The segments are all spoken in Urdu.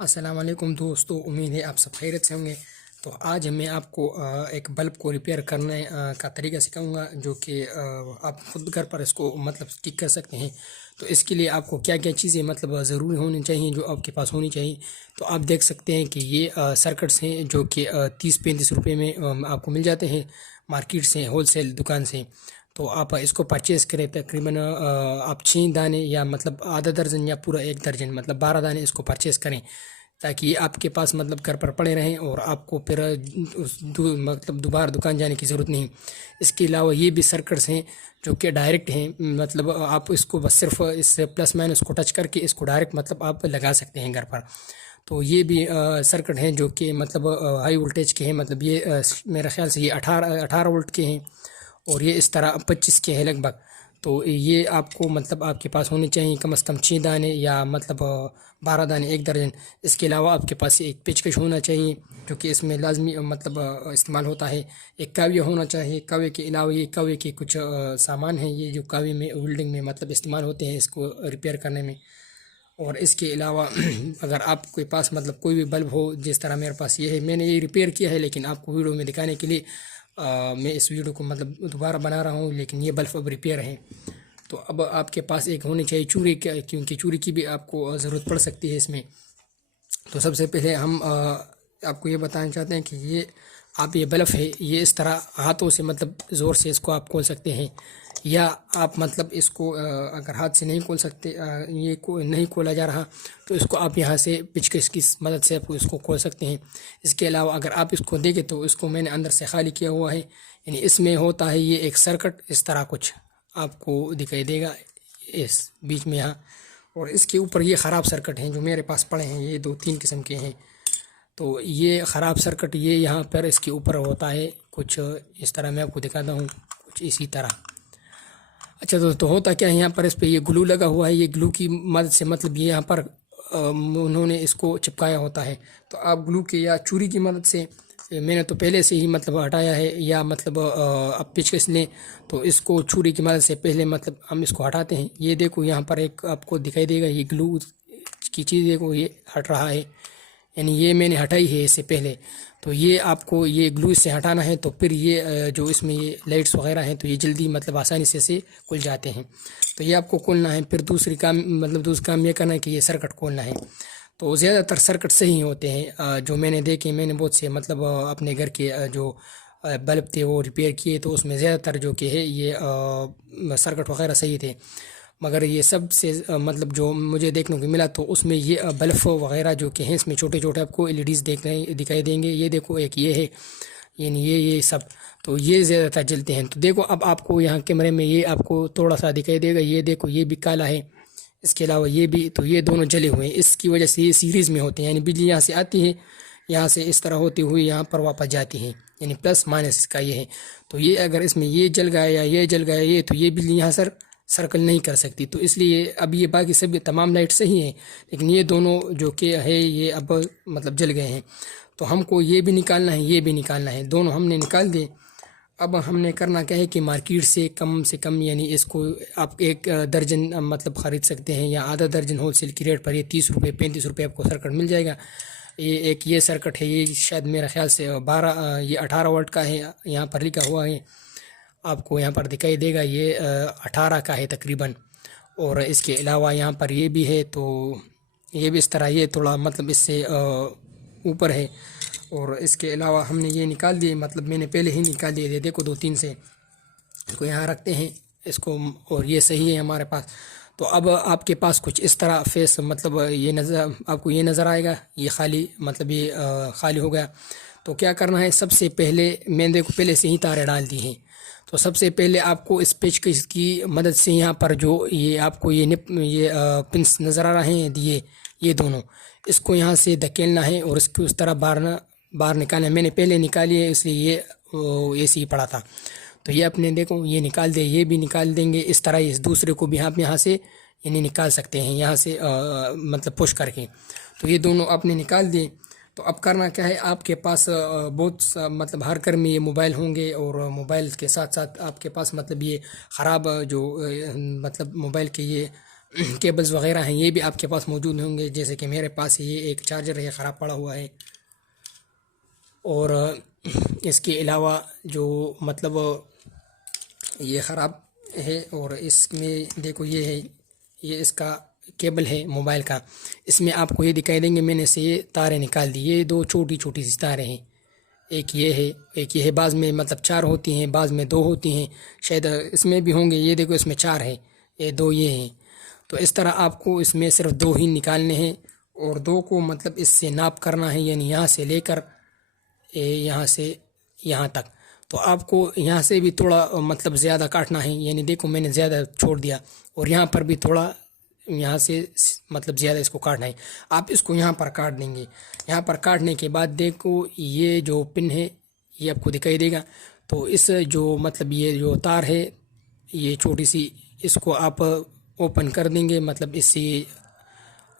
السلام علیکم دوستو، امید ہے آپ سب خیریت سے ہوں گے۔ تو آج میں آپ کو ایک بلب کو ریپیئر کرنے کا طریقہ سکھاؤں گا، جو کہ آپ خود گھر پر اس کو مطلب ٹھیک کر سکتے ہیں۔ تو اس کے لیے آپ کو کیا کیا چیزیں مطلب ضروری ہونی چاہیے، جو آپ کے پاس ہونی چاہیے۔ تو آپ دیکھ سکتے ہیں کہ یہ سرکٹس ہیں جو کہ 30-35 روپے میں آپ کو مل جاتے ہیں مارکیٹ سے، ہول سیل دکان سے۔ تو آپ اس کو پرچیز کریں، تقریباً آپ 6 دانے یا مطلب آدھا درجن یا پورا 1 درجن مطلب 12 دانے اس کو پرچیز کریں، تاکہ یہ آپ کے پاس مطلب گھر پر پڑے رہیں اور آپ کو پھر مطلب دوبارہ دکان جانے کی ضرورت نہیں۔ اس کے علاوہ یہ بھی سرکٹس ہیں جو کہ ڈائریکٹ ہیں، مطلب آپ اس کو بس صرف اس سے پلس مائنس کو ٹچ کر کے اس کو ڈائریکٹ مطلب آپ لگا سکتے ہیں گھر پر۔ تو یہ بھی سرکٹ ہیں جو کہ مطلب ہائی وولٹیج کے ہیں، مطلب یہ میرے خیال سے یہ 18 وولٹ کے ہیں، اور یہ اس طرح 25 کے ہیں لگ بھگ۔ تو یہ آپ کو مطلب آپ کے پاس ہونے چاہیے کم از کم 6 دانے یا مطلب 12 دانے 1 درجن۔ اس کے علاوہ آپ کے پاس ایک پیچکش ہونا چاہیے، جو کہ اس میں لازمی مطلب استعمال ہوتا ہے۔ ایک کاویہ ہونا چاہیے، کاویہ کے علاوہ یہ کاویہ کے کچھ سامان ہیں، یہ جو کاویہ میں ویلڈنگ میں مطلب استعمال ہوتے ہیں اس کو ریپیئر کرنے میں۔ اور اس کے علاوہ اگر آپ کے پاس مطلب کوئی بھی بلب ہو، جس طرح میرے پاس یہ ہے، میں نے یہ ریپیئر کیا ہے، لیکن آپ کو ویڈیو میں دکھانے کے لیے میں اس ویڈیو کو مطلب دوبارہ بنا رہا ہوں، لیکن یہ بلب اب ریپیئر ہیں۔ تو اب آپ کے پاس ایک ہونی چاہیے چوری، کیونکہ چوری کی بھی آپ کو ضرورت پڑ سکتی ہے اس میں۔ تو سب سے پہلے ہم آپ کو یہ بتانا چاہتے ہیں کہ یہ بلب ہے، یہ اس طرح ہاتھوں سے مطلب زور سے اس کو آپ کھول سکتے ہیں، یا آپ مطلب اس کو اگر ہاتھ سے نہیں کھول سکتے، یہ نہیں کھولا جا رہا، تو اس کو آپ یہاں سے پیچکش کی مدد سے آپ اس کو کھول سکتے ہیں۔ اس کے علاوہ اگر آپ اس کو دیکھیں تو اس کو میں نے اندر سے خالی کیا ہوا ہے، یعنی اس میں ہوتا ہے یہ ایک سرکٹ اس طرح کچھ آپ کو دکھائی دے گا اس بیچ میں یہاں، اور اس کے اوپر یہ خراب سرکٹ ہیں جو میرے پاس پڑے ہیں، یہ 2-3 قسم کے ہیں۔ تو یہ خراب سرکٹ یہ یہاں پر اس کے اوپر ہوتا ہے کچھ اس طرح، میں آپ کو دکھاتا ہوں کچھ اسی طرح۔ اچھا، تو ہوتا کیا ہے، یہاں پر اس پہ یہ گلو لگا ہوا ہے، یہ گلو کی مدد سے مطلب یہ یہاں پر انہوں نے اس کو چپکایا ہوتا ہے۔ تو آپ گلو کے یا چوری کی مدد سے، میں نے تو پہلے سے ہی مطلب ہٹایا ہے، یا مطلب آپ پیچکش لیں تو اس کو چھری کی مدد سے پہلے مطلب ہم اس کو ہٹاتے ہیں۔ یہ دیکھو یہاں پر ایک آپ کو دکھائی دے گا، یہ گلو کی چیز دیکھو یہ ہٹ رہا ہے، یعنی یہ میں نے ہٹائی ہے اس سے پہلے۔ تو یہ آپ کو یہ گلو اس سے ہٹانا ہے، تو پھر یہ جو اس میں یہ لائٹس وغیرہ ہیں تو یہ جلدی مطلب آسانی سے کھل جاتے ہیں۔ تو یہ آپ کو کھولنا ہے، پھر دوسرا کام یہ کرنا ہے کہ یہ سرکٹ کھولنا ہے۔ تو زیادہ تر سرکٹ صحیح ہوتے ہیں، جو میں نے دیکھے، میں نے بہت سے مطلب اپنے گھر کے جو بلب تھے وہ ریپیئر کیے، تو اس میں زیادہ تر جو کہ ہے یہ سرکٹ وغیرہ صحیح تھے۔ مگر یہ سب سے مطلب جو مجھے دیکھنے کو ملا، تو اس میں یہ بلب وغیرہ جو کہ ہیں اس میں چھوٹے چھوٹے آپ کو LEDs دکھائی دیں گے۔ یہ دیکھو ایک یہ ہے، یعنی یہ سب، تو یہ زیادہ تر جلتے ہیں۔ تو دیکھو اب آپ کو یہاں کیمرے میں یہ آپ کو تھوڑا سا دکھائی دے گا، یہ دیکھو یہ بھی کالا ہے، اس کے علاوہ یہ بھی، تو یہ دونوں جلے ہوئے ہیں، اس کی وجہ سے یہ سیریز میں ہوتے ہیں، یعنی بجلی یہاں سے آتی ہے، یہاں سے اس طرح ہوتی ہوئی یہاں پر واپس جاتی ہے، یعنی پلس مائنس اس کا یہ ہے۔ تو یہ اگر اس میں یہ جل گیا یا یہ جل گیا یہ، تو یہ بجلی یہاں سرکل نہیں کر سکتی۔ تو اس لیے اب یہ باقی سب تمام لائٹ صحیح ہیں، لیکن یہ دونوں جو کہ ہے یہ اب مطلب جل گئے ہیں۔ تو ہم کو یہ بھی نکالنا ہے، یہ بھی نکالنا ہے، دونوں ہم نے نکال دیے۔ اب ہم نے کرنا کیا ہے کہ مارکیٹ سے کم یعنی اس کو آپ 1 درجن مطلب خرید سکتے ہیں، یا آدھا درجن ہول سیل کی ریٹ پر یہ 30 روپے 35 روپے آپ کو سرکٹ مل جائے گا۔ یہ سرکٹ ہے، یہ شاید میرا خیال سے 18 وولٹ کا ہے، یہاں پر لکھا ہوا ہے، آپ کو یہاں پر دکھائی دے گا، یہ 18 کا ہے تقریباً۔ اور اس کے علاوہ یہاں پر یہ بھی ہے، تو یہ بھی اس طرح، یہ تھوڑا مطلب اس سے اوپر ہے۔ اور اس کے علاوہ ہم نے یہ نکال دیے، مطلب میں نے پہلے ہی نکال دیے، دیکھو 2-3 سے اس کو یہاں رکھتے ہیں اس کو، اور یہ صحیح ہے ہمارے پاس۔ تو اب آپ کے پاس کچھ اس طرح فیس مطلب آپ کو یہ نظر آئے گا، یہ خالی مطلب یہ خالی ہو گیا۔ تو کیا کرنا ہے، سب سے پہلے میں دیکھو پہلے سے ہی تاریں ڈال دی ہیں، تو سب سے پہلے آپ کو اس پیچکش کی مدد سے یہاں پر جو یہ آپ کو یہ پنس نظر آ رہے ہیں یہ دونوں، اس کو یہاں سے دھکیلنا ہے، اور اس کو اس طرح باہر نکالنا ہے۔ میں نے پہلے نکالی ہے، اس لیے یہ ایسے ہی پڑا تھا۔ تو یہ اپنے دیکھو یہ نکال دے، یہ بھی نکال دیں گے، اس طرح اس دوسرے کو بھی آپ یہاں سے یعنی نکال سکتے ہیں، یہاں سے مطلب پش کر کے۔ تو یہ دونوں آپ نے نکال دیے۔ تو اب کرنا کیا ہے، آپ کے پاس بہت مطلب ہر گھر میں یہ موبائل ہوں گے، اور موبائل کے ساتھ ساتھ آپ کے پاس مطلب یہ خراب جو مطلب موبائل کے یہ کیبلز وغیرہ ہیں یہ بھی آپ کے پاس موجود ہوں گے، جیسے کہ میرے پاس یہ ایک چارجر ہے خراب پڑا ہوا ہے، اور اس کے علاوہ جو مطلب یہ خراب ہے، اور اس میں دیکھو یہ ہے، یہ اس کا کیبل ہے موبائل کا، اس میں آپ کو یہ دکھائی دیں گے میں نے سے یہ تاریں نکال دی، یہ دو چھوٹی چھوٹی سی تاریں ہیں، ایک یہ ہے ایک یہ ہے، بعض میں مطلب 4 ہوتی ہیں، بعض میں 2 ہوتی ہیں، شاید اس میں بھی ہوں گے، یہ دیکھو اس میں 4 ہے، یہ 2 یہ ہیں، تو اس طرح آپ کو اس میں صرف 2 ہی نکالنے ہیں، اور 2 کو مطلب اس سے ناپ کرنا ہے، یعنی یہاں سے لے کر یہاں سے یہاں تک، تو آپ کو یہاں سے بھی تھوڑا مطلب زیادہ کاٹنا ہے، یعنی دیکھو میں نے زیادہ چھوڑ دیا، اور یہاں پر بھی تھوڑا یہاں سے مطلب زیادہ اس کو کاٹنا ہے، آپ اس کو یہاں پر کاٹ دیں گے، یہاں پر کاٹنے کے بعد دیکھو یہ جو پن ہے یہ آپ کو دکھائی دے گا، تو اس جو مطلب یہ جو تار ہے یہ چھوٹی سی، اس کو آپ اوپن کر دیں گے، مطلب اس سے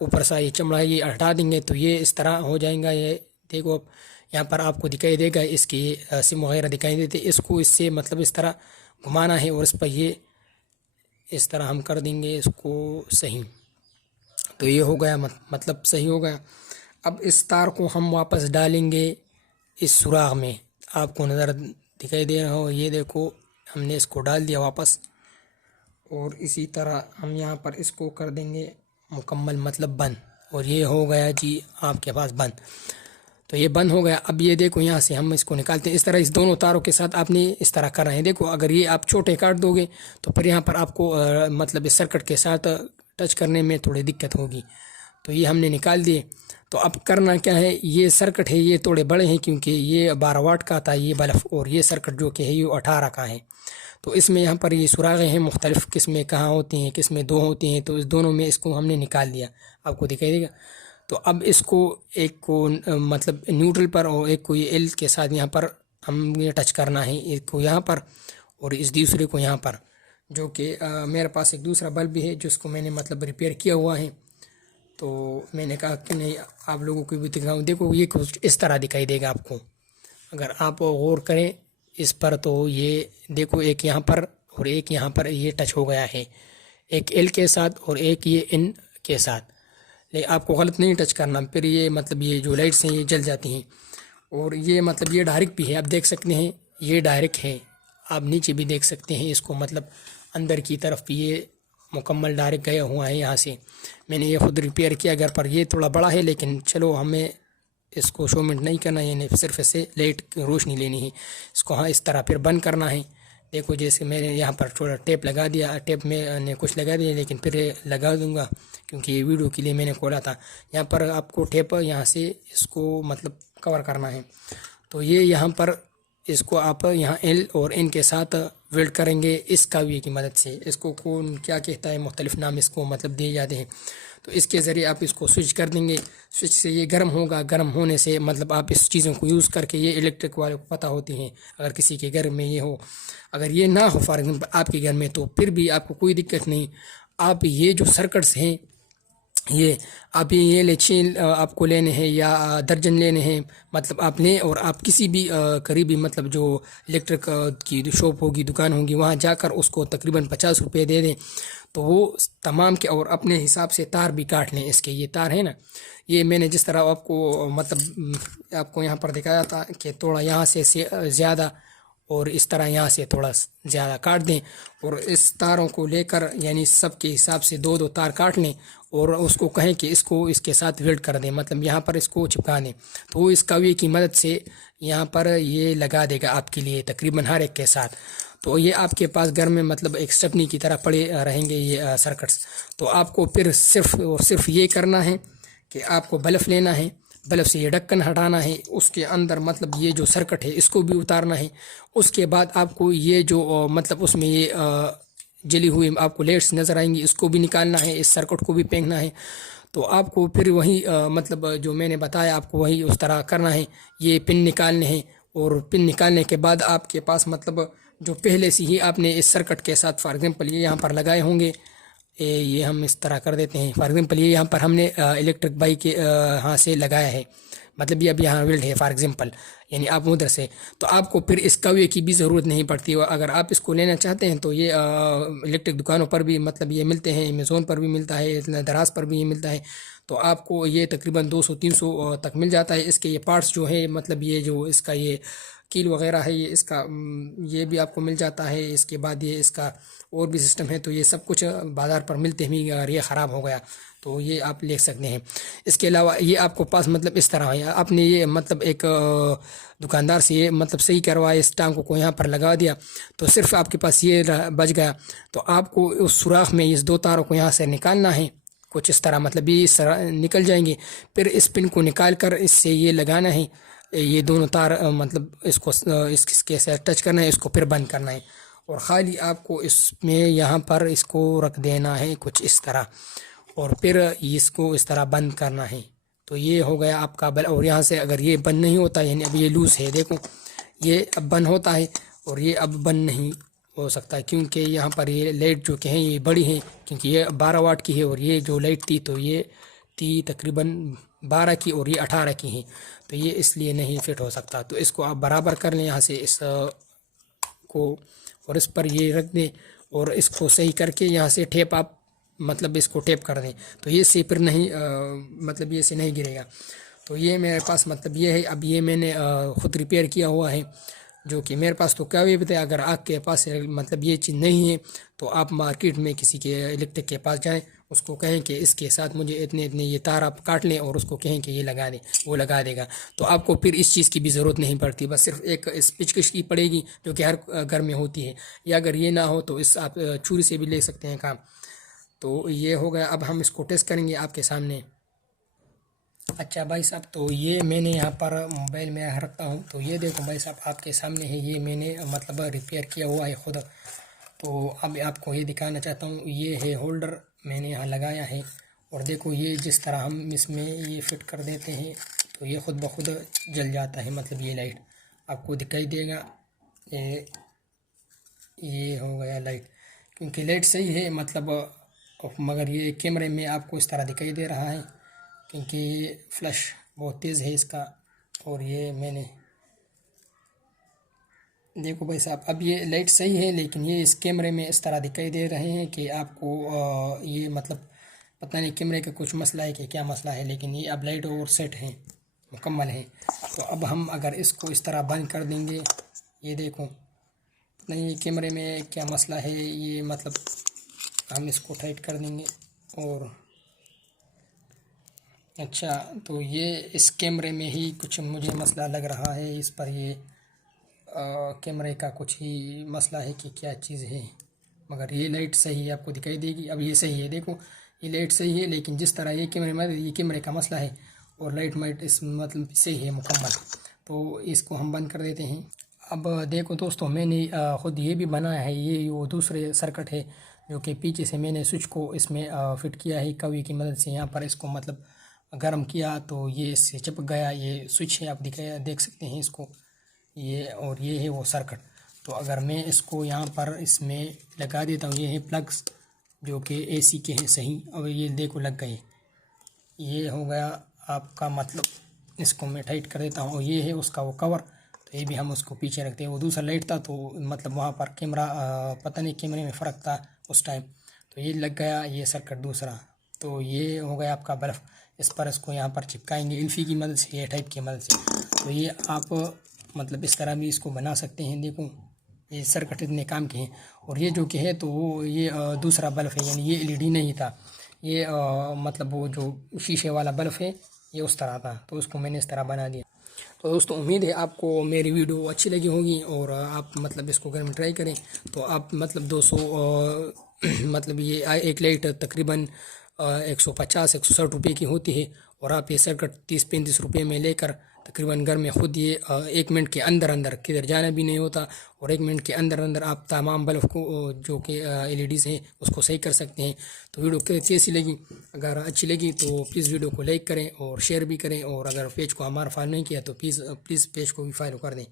اوپر سا یہ چمڑا یہ ہٹا دیں گے، تو یہ اس طرح ہو جائیں گا، یہ دیکھو اب یہاں پر آپ کو دکھائی دے گا، اس کی سم وغیرہ دکھائی دیتے، اس کو اس سے مطلب اس طرح گھمانا ہے، اور اس پر یہ اس طرح ہم کر دیں گے اس کو صحیح، تو یہ ہو گیا مطلب صحیح ہو گیا۔ اب اس تار کو ہم واپس ڈالیں گے اس سوراخ میں، آپ کو نظر دکھائی دے رہا ہو، یہ دیکھو ہم نے اس کو ڈال دیا واپس، اور اسی طرح ہم یہاں پر اس کو کر دیں گے مکمل مطلب بند، اور یہ ہو گیا جی آپ کے پاس بند، تو یہ بند ہو گیا۔ اب یہ دیکھو یہاں سے ہم اس کو نکالتے ہیں، اس طرح اس دونوں تاروں کے ساتھ آپ نے اس طرح کرنا ہے، دیکھو اگر یہ آپ چھوٹے کاٹ دو گے تو پھر یہاں پر آپ کو مطلب اس سرکٹ کے ساتھ ٹچ کرنے میں تھوڑی دقت ہوگی، تو یہ ہم نے نکال دیے۔ تو اب کرنا کیا ہے، یہ سرکٹ ہے یہ تھوڑے بڑے ہیں کیونکہ یہ 12 واٹ کا تھا یہ بلف، اور یہ سرکٹ جو کہ ہے یہ 18 کا ہے، تو اس میں یہاں پر یہ سراغیں ہیں مختلف قسمیں کہاں ہوتی ہیں، کس میں 2 ہوتی ہیں، تو اس دونوں میں اس کو ہم نے نکال دیا، آپ کو دکھائی دے گا۔ تو اب اس کو ایک کو مطلب نیوٹرل پر، اور ایک کو یہ ایل کے ساتھ یہاں پر ہم یہ ٹچ کرنا ہے، ایک کو یہاں پر اور اس دوسرے کو یہاں پر، جو کہ میرے پاس ایک دوسرا بلب بھی ہے جس کو میں نے مطلب ریپیئر کیا ہوا ہے، تو میں نے کہا کہ نہیں آپ لوگوں کو بھی دکھاؤں، دیکھو یہ کچھ اس طرح دکھائی دے گا آپ کو، اگر آپ غور کریں اس پر تو یہ دیکھو ایک یہاں پر اور ایک یہاں پر یہ ٹچ ہو گیا ہے، ایک ایل کے ساتھ اور ایک یہ ان کے ساتھ، لیکن آپ کو غلط نہیں ٹچ کرنا، پھر یہ مطلب یہ جو لائٹس ہیں یہ جل جاتی ہیں، اور یہ مطلب یہ ڈائریکٹ بھی ہے، آپ دیکھ سکتے ہیں یہ ڈائریکٹ ہے، آپ نیچے بھی دیکھ سکتے ہیں اس کو، مطلب اندر کی طرف یہ مکمل ڈائریکٹ گیا ہوا ہے یہاں سے، میں نے یہ خود ریپیئر کیا گھر پر، یہ تھوڑا بڑا ہے لیکن چلو ہمیں اس کو شومنٹ نہیں کرنا، یعنی صرف اسے لائٹ کی روشنی لینی ہے، اس کو ہاں اس طرح پھر بند کرنا ہے، دیکھو جیسے میں نے یہاں پر تھوڑا ٹیپ لگا دیا، ٹیپ میں نے کچھ لگا دیا لیکن پھر لگا دوں گا کیونکہ یہ ویڈیو کے لیے میں نے کھولا تھا، یہاں پر آپ کو ٹیپ یہاں سے اس کو مطلب کور کرنا ہے، تو یہ یہاں پر اس کو آپ یہاں ایل اور ان کے ساتھ ویلڈ کریں گے اس کاویے کی مدد سے، اس کو کون کیا کہتا ہے مختلف نام اس کو مطلب دیے جاتے ہیں، تو اس کے ذریعے آپ اس کو سوئچ کر دیں گے، سوئچ سے یہ گرم ہوگا، گرم ہونے سے مطلب آپ اس چیزوں کو یوز کر کے، یہ الیکٹرک والے کو پتہ ہوتی ہیں، اگر کسی کے گھر میں یہ ہو، اگر یہ نہ ہو فار ایگزامپل آپ کے گھر میں تو پھر بھی آپ کو کوئی دقت نہیں، آپ یہ جو سرکٹس ہیں یہ آپ یہ لے 6 آپ کو لینے ہیں یا درجن لینے ہیں، مطلب آپ لیں اور آپ کسی بھی قریبی مطلب جو الیکٹرک کی شاپ ہوگی دکان ہوگی وہاں جا کر اس کو تقریباً 50 روپے دے دیں، تو وہ تمام کے، اور اپنے حساب سے تار بھی کاٹ لیں، اس کے یہ تار ہے نا، یہ میں نے جس طرح آپ کو مطلب آپ کو یہاں پر دکھایا تھا کہ تھوڑا یہاں سے زیادہ اور اس طرح یہاں سے تھوڑا زیادہ کاٹ دیں، اور اس تاروں کو لے کر یعنی سب کے حساب سے 2 تار کاٹ لیں، اور اس کو کہیں کہ اس کو اس کے ساتھ ویلڈ کر دیں، مطلب یہاں پر اس کو چپکا دیں، تو وہ اس کویے کی مدد سے یہاں پر یہ لگا دے گا آپ کے لیے تقریباً ہر ایک کے ساتھ، تو یہ آپ کے پاس گھر میں مطلب ایک اسٹپنی کی طرح پڑے رہیں گے یہ سرکٹس، تو آپ کو پھر صرف اور صرف یہ کرنا ہے کہ آپ کو بلف لینا ہے، بلف سے یہ ڈھکن ہٹانا ہے، اس کے اندر مطلب یہ جو سرکٹ ہے اس کو بھی اتارنا ہے، اس کے بعد آپ کو یہ جو مطلب اس میں یہ جلی ہوئی آپ کو لیٹس نظر آئیں گی اس کو بھی نکالنا ہے، اس سرکٹ کو بھی پھینکنا ہے، تو آپ کو پھر وہی مطلب جو میں نے بتایا آپ کو وہی اس طرح کرنا ہے، یہ پن نکالنے ہیں، اور پن نکالنے کے بعد آپ کے پاس مطلب جو پہلے سے ہی آپ نے اس سرکٹ کے ساتھ فار ایگزامپل یہ یہاں پر لگائے ہوں گے، یہ ہم اس طرح کر دیتے ہیں، فار ایگزامپل یہ یہاں پر ہم نے الیکٹرک بائک کے ہاں سے لگایا ہے، مطلب یہ اب یہاں ویلڈ ہے فار ایگزامپل، یعنی آپ ادھر سے، تو آپ کو پھر اس کوے کی بھی ضرورت نہیں پڑتی، اور اگر آپ اس کو لینا چاہتے ہیں تو یہ الیکٹرک دکانوں پر بھی مطلب یہ ملتے ہیں، امیزون پر بھی ملتا ہے، دراز پر بھی یہ ملتا ہے، تو آپ کو یہ تقریباً 200-300 تک مل جاتا ہے۔ اس کے یہ پارٹس جو ہے مطلب یہ جو اس کا یہ کیل وغیرہ ہے، یہ اس کا یہ بھی آپ کو مل جاتا ہے۔ اس کے بعد یہ اس کا اور بھی سسٹم ہے، تو یہ سب کچھ بازار پر ملتے ہیں، اگر یہ خراب ہو گیا تو یہ آپ لے سکتے ہیں۔ اس کے علاوہ یہ آپ کو پاس مطلب اس طرح ہے، آپ نے یہ مطلب ایک دکاندار سے یہ مطلب صحیح کروایا، اس ٹانگ کو یہاں پر لگا دیا، تو صرف آپ کے پاس یہ بچ گیا، تو آپ کو اس سوراخ میں اس 2 تاروں کو یہاں سے نکالنا ہے کچھ اس طرح، مطلب یہ اس طرح نکل جائیں گے، پھر اس پن کو نکال کر اس سے یہ لگانا ہے، یہ دونوں تار مطلب اس کو اس کے ساتھ ٹچ کرنا ہے، اس کو پھر بند کرنا ہے، اور خالی آپ کو اس میں یہاں پر اس کو رکھ دینا ہے کچھ اس طرح، اور پھر اس کو اس طرح بند کرنا ہے، تو یہ ہو گیا آپ کا بل۔ اور یہاں سے اگر یہ بند نہیں ہوتا، یعنی اب یہ لوز ہے، دیکھو یہ اب بند ہوتا ہے اور یہ اب بند نہیں ہو سکتا، کیونکہ یہاں پر یہ لائٹ جو کہ ہیں یہ بڑی ہیں، کیونکہ یہ 12 واٹ کی ہے، اور یہ جو لائٹ تھی تو یہ تھی تقریباً 12 کی، اور یہ 18 کی ہیں، تو یہ اس لیے نہیں فٹ ہو سکتا۔ تو اس کو آپ برابر کر لیں یہاں سے اس کو، اور اس پر یہ رکھ دیں، اور اس کو صحیح کر کے یہاں سے ٹیپ آپ مطلب اس کو ٹیپ کر دیں، تو یہ سے پھر نہیں مطلب یہ سے نہیں گرے گا۔ تو یہ میرے پاس مطلب یہ ہے، اب یہ میں نے خود ریپیئر کیا ہوا ہے، جو کہ میرے پاس تو کیا بھی بتائے، اگر آپ کے پاس مطلب یہ چیز نہیں ہے تو آپ مارکیٹ میں کسی کے الیکٹرک کے پاس جائیں، اس کو کہیں کہ اس کے ساتھ مجھے اتنے یہ تار آپ کاٹ لیں، اور اس کو کہیں کہ یہ لگا دیں، وہ لگا دے گا، تو آپ کو پھر اس چیز کی بھی ضرورت نہیں پڑتی، بس صرف ایک اس پیچکش کی پڑے گی جو کہ ہر گھر میں ہوتی ہے، یا اگر یہ نہ ہو تو اس آپ چوری سے بھی لے سکتے ہیں کام۔ تو یہ ہو گیا، اب ہم اس کو ٹیسٹ کریں گے آپ کے سامنے۔ اچھا بھائی صاحب، تو یہ میں نے یہاں پر موبائل میں رکھتا ہوں، تو یہ دیکھو بھائی صاحب آپ کے سامنے ہے، یہ میں نے مطلب ریپیئر کیا ہوا ہے خود، تو اب آپ کو یہ دکھانا چاہتا ہوں، یہ ہے ہولڈر میں نے یہاں لگایا ہے، اور دیکھو یہ جس طرح ہم اس میں یہ فٹ کر دیتے ہیں تو یہ خود بخود جل جاتا ہے، مطلب یہ لائٹ آپ کو دکھائی دے گا، یہ ہو گیا لائٹ، کیونکہ لائٹ صحیح ہے مطلب، مگر یہ کیمرے میں آپ کو اس طرح دکھائی دے رہا ہے، کیونکہ یہ فلش بہت تیز ہے اس کا، اور یہ میں نے دیکھو بھائی صاحب اب یہ لائٹ صحیح ہے، لیکن یہ اس کیمرے میں اس طرح دکھائی دے رہے ہیں کہ آپ کو یہ مطلب پتہ نہیں کیمرے کا کچھ مسئلہ ہے کہ کیا مسئلہ ہے، لیکن یہ اب لائٹ اور سیٹ ہے، مکمل ہے۔ تو اب ہم اگر اس کو اس طرح بند کر دیں گے، یہ دیکھو نہیں کیمرے میں کیا مسئلہ ہے، یہ مطلب ہم اس کو ٹائٹ کر دیں گے، اور اچھا تو یہ اس کیمرے میں ہی کچھ مجھے مسئلہ لگ رہا ہے، اس پر یہ کیمرے کا کچھ ہی مسئلہ ہے کہ کیا چیز ہے، مگر یہ لائٹ صحیح ہے، آپ کو دکھائی دے گی، اب یہ صحیح ہے، دیکھو یہ لائٹ صحیح ہے، لیکن جس طرح یہ کیمرے کا مسئلہ ہے، اور لائٹ اس مطلب صحیح ہے مکمل، تو اس کو ہم بند کر دیتے ہیں۔ اب دیکھو دوستو میں نے خود یہ بھی بنایا ہے، یہ وہ دوسرے سرکٹ ہے جو کہ پیچھے سے میں نے سوئچ کو اس میں فٹ کیا ہے کوی کی مدد سے، یہاں پر اس کو مطلب گرم کیا تو یہ اس سے چپک گیا، یہ سوئچ ہے، آپ دیکھ سکتے ہیں اس کو، یہ اور یہ ہے وہ سرکٹ۔ تو اگر میں اس کو یہاں پر اس میں لگا دیتا ہوں، یہ ہے پلگس جو کہ اے سی کے ہیں صحیح، اور یہ دیکھو لگ گئے، یہ ہو گیا آپ کا مطلب، اس کو میں ٹائٹ کر دیتا ہوں، اور یہ ہے اس کا وہ کور، تو یہ بھی ہم اس کو پیچھے رکھتے ہیں، وہ دوسرا لائٹ تھا تو مطلب وہاں پر کیمرہ پتہ نہیں کیمرے میں فرق تھا اس ٹائم، تو یہ لگ گیا یہ سرکٹ دوسرا، تو یہ ہو گیا آپ کا بلب، اس پر اس کو یہاں پر چپکائیں گے الفی کی مدد سے یا ٹائپ کی مدد سے، تو یہ آپ مطلب اس طرح بھی اس کو بنا سکتے ہیں۔ دیکھو یہ سرکٹ اتنے کام کے ہیں، اور یہ جو کہ ہے تو وہ یہ دوسرا بلب ہے، یعنی یہ LED نہیں تھا، یہ مطلب وہ جو شیشے والا بلب ہے یہ اس طرح تھا، تو اس کو میں نے اس طرح بنا دیا۔ تو دوستو امید ہے آپ کو میری ویڈیو اچھی لگی ہوگی، اور آپ مطلب اس کو گھر میں ٹرائی کریں، تو آپ مطلب 200 مطلب یہ ایک لائٹ تقریباً 150-160 روپے کی ہوتی ہے، اور آپ یہ سرکٹ 30-35 روپے میں لے کر تقریباً گھر میں خود یہ 1 منٹ کے اندر کدھر جانا بھی نہیں ہوتا، اور 1 منٹ کے اندر آپ تمام بلب کو جو کہ LEDs ہیں اس کو صحیح کر سکتے ہیں۔ تو ویڈیو کیسی لگی؟ اگر اچھی لگی تو پلیز ویڈیو کو لائک کریں اور شیئر بھی کریں، اور اگر پیج کو ہمارا فالو نہیں کیا تو پلیز پیج کو بھی فالو کر دیں۔